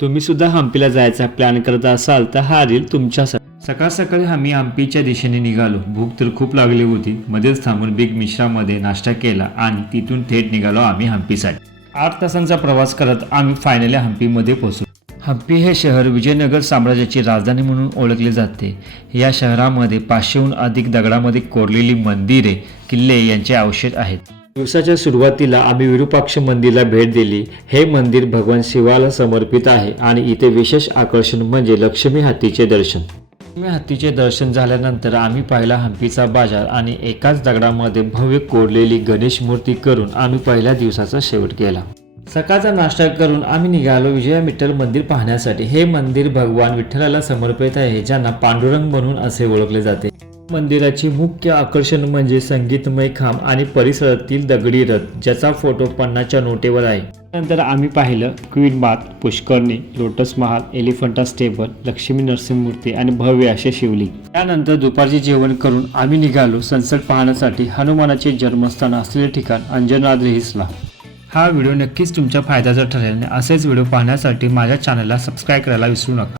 तुम्ही सुद्धा हम्पीला जायचा प्लॅन करत असाल तर हा रील तुमच्यासाठी। सकाळ सकाळी आम्ही हम्पीच्या दिशेने निघालो। भूक तर खूप लागली होती। मध्येच थांबून बिग मिश्रामध्ये नाश्ता केला आणि तिथून थेट निघालो आम्ही हम्पीसाठी। 8 तासांचा प्रवास करत आम्ही फायनली हम्पीमध्ये पोहोचलो। हम्पी हे शहर विजयनगर साम्राज्याची राजधानी म्हणून ओळखले जाते। या शहरामध्ये 500हून अधिक दगडामध्ये कोरलेली मंदिरे, किल्ले यांचे अवशेष आहेत। दिवसाच्या सुरुवातीला आम्ही विरूपाक्ष मंदिरला भेट दिली। हे मंदिर भगवान शिवाला समर्पित आहे आणि इथे विशेष आकर्षण म्हणजे लक्ष्मी हत्तीचे दर्शन। लक्ष्मी हत्तीचे दर्शन झाल्यानंतर आम्ही पाहिला हम्पीचा बाजार आणि एकाच दगडामध्ये भव्य कोरलेली गणेश मूर्ती करून आम्ही पहिल्या दिवसाचा शेवट केला। सकाळचा नाश्ता करून आम्ही निघालो विजया विठ्ठल मंदिर पाहण्यासाठी। हे मंदिर भगवान विठ्ठलाला समर्पित आहे, ज्यांना पांडुरंग म्हणून असे ओळखले जाते। मंदिराचे मुख्य आकर्षण म्हणजे संगीतमय खांब आणि परिसरातील दगडी रथ, ज्याचा फोटो 50च्या नोटेवर आहे। नंतर आम्ही पाहिलं क्वीन बाथ, पुष्करणी, लोटस महाल, एलिफंटा स्टेबल, लक्ष्मी नरसिंहमूर्ती आणि भव्य असे शिवलिंग। त्यानंतर दुपारचे जेवण करून आम्ही निघालो सनसेट पाहण्यासाठी हनुमानाचे जन्मस्थान असलेले ठिकाण अंजनाद्री हिल्सला। हा व्हिडिओ नक्कीच तुमच्या फायद्याचा ठरेल। असेच व्हिडिओ पाहण्यासाठी माझ्या चॅनलला सबस्क्राईब करायला विसरू नका।